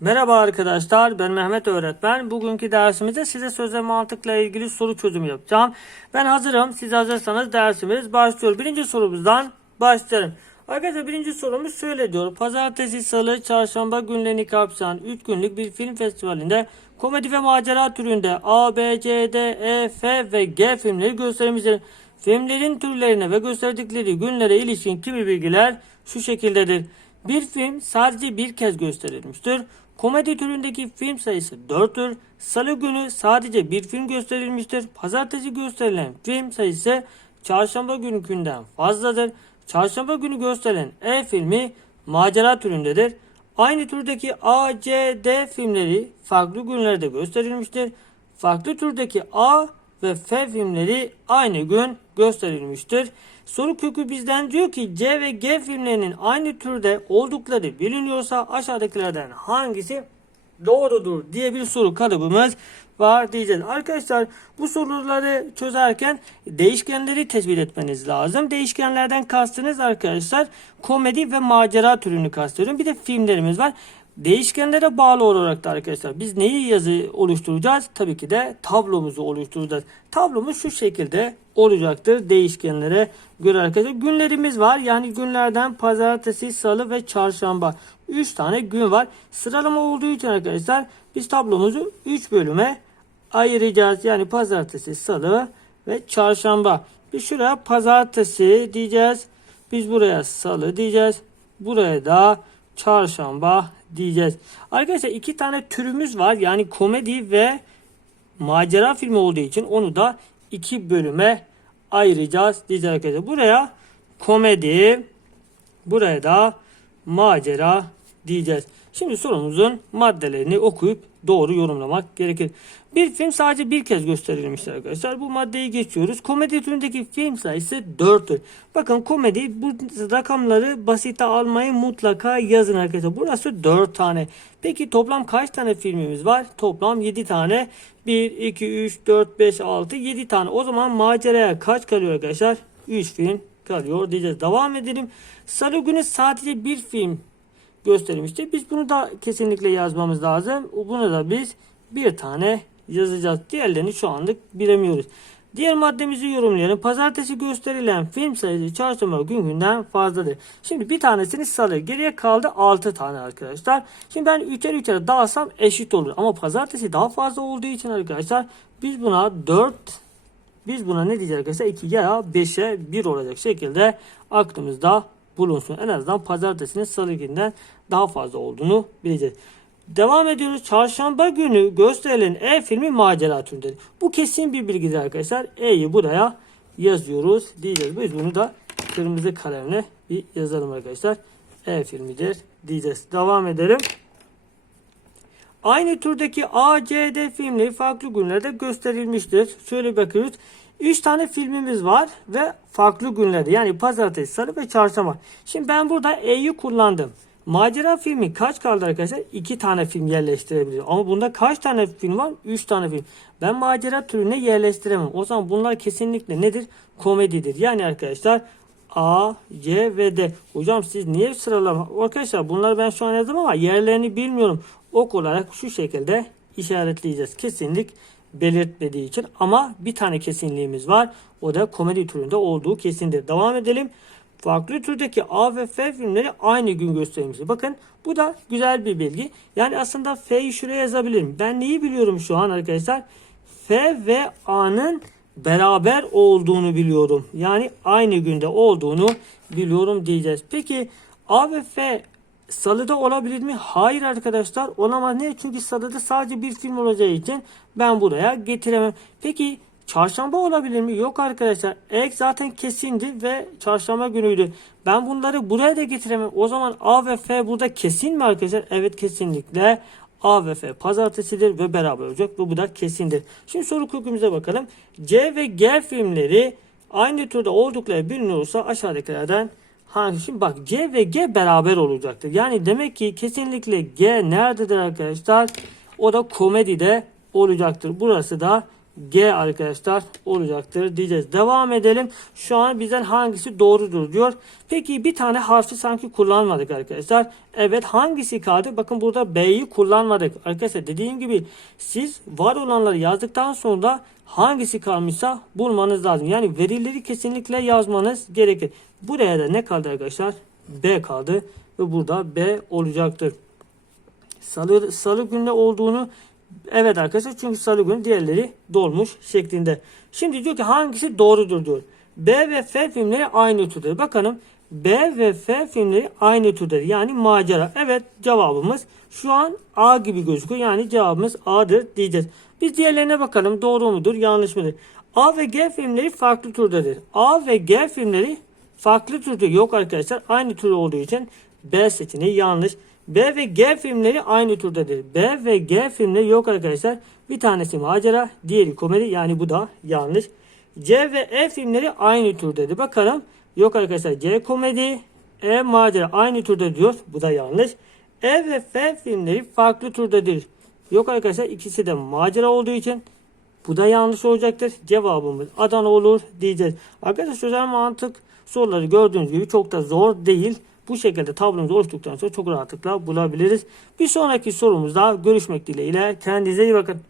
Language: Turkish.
Merhaba arkadaşlar ben Mehmet öğretmen. Bugünkü dersimizde size sözle mantıkla ilgili soru çözümü yapacağım. Ben hazırım. Siz hazırsanız dersimiz başlıyor. Birinci sorumuzdan başlayalım. Arkadaşlar birinci sorumuz şöyle diyor. Pazartesi, salı, çarşamba günlerini kapsayan 3 günlük bir film festivalinde komedi ve macera türünde A, B, C, D, E, F ve G filmleri gösterilmiştir. Filmlerin türlerine ve gösterdikleri günlere ilişkin kimi bilgiler şu şekildedir. Bir film sadece bir kez gösterilmiştir. Komedi türündeki film sayısı 4'tür. Salı günü sadece bir film gösterilmiştir. Pazartesi gösterilen film sayısı çarşamba gününkünden fazladır. Çarşamba günü gösterilen E filmi macera türündedir. Aynı türdeki A, C, D filmleri farklı günlerde gösterilmiştir. Farklı türdeki A ve F filmleri aynı gün gösterilmiştir. Soru kökü bizden diyor ki C ve G filmlerinin aynı türde oldukları biliniyorsa aşağıdakilerden hangisi doğrudur diye bir soru kalıbımız var diyeceğiz. Arkadaşlar bu soruları çözerken değişkenleri tespit etmeniz lazım. Değişkenlerden kastınız arkadaşlar komedi ve macera türünü kastediyorum. Bir de filmlerimiz var. Değişkenlere bağlı olarak da arkadaşlar biz neyi yazı oluşturacağız? Tabii ki de tablomuzu oluşturacağız. Tablomuz şu şekilde olacaktır değişkenlere göre arkadaşlar. Günlerimiz var. Yani günlerden pazartesi, salı ve çarşamba. 3 tane gün var. Sıralama olduğu için arkadaşlar biz tablomuzu 3 bölüme ayıracağız. Yani pazartesi, salı ve çarşamba. Biz şuraya pazartesi diyeceğiz. Biz buraya salı diyeceğiz. Buraya da çarşamba diyeceğiz. Arkadaşlar iki tane türümüz var. Yani komedi ve macera filmi olduğu için onu da iki bölüme ayıracağız diyeceğiz arkadaşlar. Buraya komedi, buraya da macera diyeceğiz. Şimdi sorumuzun maddelerini okuyup doğru yorumlamak gerekir. Bir film sadece bir kez gösterilmiştir arkadaşlar. Bu maddeyi geçiyoruz. Komedi türündeki film sayısı 4'tür. Bakın komedi bu rakamları basite almayı mutlaka yazın arkadaşlar. Burası 4 tane. Peki toplam kaç tane filmimiz var? Toplam 7 tane. 1, 2, 3, 4, 5, 6, 7 tane. O zaman maceraya kaç kalıyor arkadaşlar? 3 film kalıyor diyeceğiz. Devam edelim. Salı günü sadece bir film gösterilmiştir. Biz bunu da kesinlikle yazmamız lazım. Bunu da biz bir tane yazacağız. Diğerlerini şu anlık bilemiyoruz. Diğer maddemizi yorumlayalım. Pazartesi gösterilen film sayısı çarşamba gününden fazladır. Şimdi bir tanesini salı. Geriye kaldı 6 tane arkadaşlar. Şimdi ben üçer üçer dağılsam eşit olur. Ama pazartesi daha fazla olduğu için arkadaşlar biz buna 4 biz buna ne diyeceğiz arkadaşlar? 2 ya 5'e 1 olacak şekilde aklımızda bulunsun. En azından pazartesinin salı gününden daha fazla olduğunu bileceğiz. Devam ediyoruz. Çarşamba günü gösterilen E filmi macera türündedir. Bu kesin bir bilgidir arkadaşlar. E'yi buraya yazıyoruz diyeceğiz. Biz bunu da kırmızı kalemle bir yazalım arkadaşlar. E filmidir diyeceğiz. Devam edelim. Aynı türdeki A, C, D filmleri farklı günlerde gösterilmiştir. Şöyle bakıyoruz. 3 tane filmimiz var ve farklı günlerde yani pazartesi, salı ve çarşamba. Şimdi ben burada E'yi kullandım. Macera filmi kaç kaldı arkadaşlar? 2 tane film yerleştirebilirim. Ama bunda kaç tane film var? 3 tane film. Ben macera türüne yerleştiremem. O zaman bunlar kesinlikle nedir? Komedidir. Yani arkadaşlar A, C ve D. Hocam siz niye sıralama? Arkadaşlar bunları ben şu an yazdım ama yerlerini bilmiyorum. Ok olarak şu şekilde işaretleyeceğiz. Kesinlik belirtmediği için ama bir tane kesinliğimiz var. O da komedi türünde olduğu kesindir. Devam edelim. Farklı türdeki A ve F filmleri aynı gün gösterilmiştir. Bakın bu da güzel bir bilgi. Yani aslında F'yi şuraya yazabilirim. Ben neyi biliyorum şu an arkadaşlar? F ve A'nın beraber olduğunu biliyorum. Yani aynı günde olduğunu biliyorum diyeceğiz. Peki A ve F salıda olabilir mi? Hayır arkadaşlar olamaz. Ne? Çünkü salıda sadece bir film olacağı için ben buraya getiremem. Peki çarşamba olabilir mi? Yok arkadaşlar. Ek zaten kesindi ve çarşamba günüydü. Ben bunları buraya da getiremem. O zaman A ve F burada kesin mi arkadaşlar? Evet kesinlikle. A ve F pazartesidir ve beraber olacak ve bu da kesindir. Şimdi soru kökümüze bakalım. C ve G filmleri aynı türde oldukları biliniyorsa aşağıdakilerden hangi? Şimdi bak C ve G beraber olacaktır. Yani demek ki kesinlikle G nerededir arkadaşlar? O da komedide olacaktır. Burası da G arkadaşlar olacaktır diyeceğiz. Devam edelim. Şu an bizden hangisi doğrudur diyor. Peki bir tane harfi sanki kullanmadık arkadaşlar. Evet hangisi kaldı? Bakın burada B'yi kullanmadık. Arkadaşlar dediğim gibi siz var olanları yazdıktan sonra hangisi kalmışsa bulmanız lazım. Yani verileri kesinlikle yazmanız gerekir. Buraya da ne kaldı arkadaşlar? B kaldı ve burada B olacaktır. Salı, salı günü olduğunu evet arkadaşlar çünkü salı günü diğerleri dolmuş şeklinde. Şimdi diyor ki hangisi doğrudur diyor. B ve F filmleri aynı türdedir. Bakalım B ve F filmleri aynı türdedir. Yani macera. Evet cevabımız şu an A gibi gözüküyor. Yani cevabımız A'dır diyeceğiz. Biz diğerlerine bakalım doğru mudur yanlış mıdır? A ve G filmleri farklı türdedir. A ve G filmleri farklı türde yok arkadaşlar. Aynı tür olduğu için B seçeneği yanlış. B ve G filmleri aynı türdedir. B ve G filmleri yok arkadaşlar. Bir tanesi macera, diğeri komedi. Yani bu da yanlış. C ve E filmleri aynı türdedir. Bakalım. Yok arkadaşlar. C komedi, E macera aynı türde diyor. Bu da yanlış. E ve F filmleri farklı türdedir. Yok arkadaşlar ikisi de macera olduğu için bu da yanlış olacaktır. Cevabımız Adana olur diyeceğiz. Arkadaşlar sözel mantık soruları gördüğünüz gibi çok da zor değil. Bu şekilde tablomuzu oluştuktan sonra çok rahatlıkla bulabiliriz. Bir sonraki sorumuzda görüşmek dileğiyle. Kendinize iyi bakın.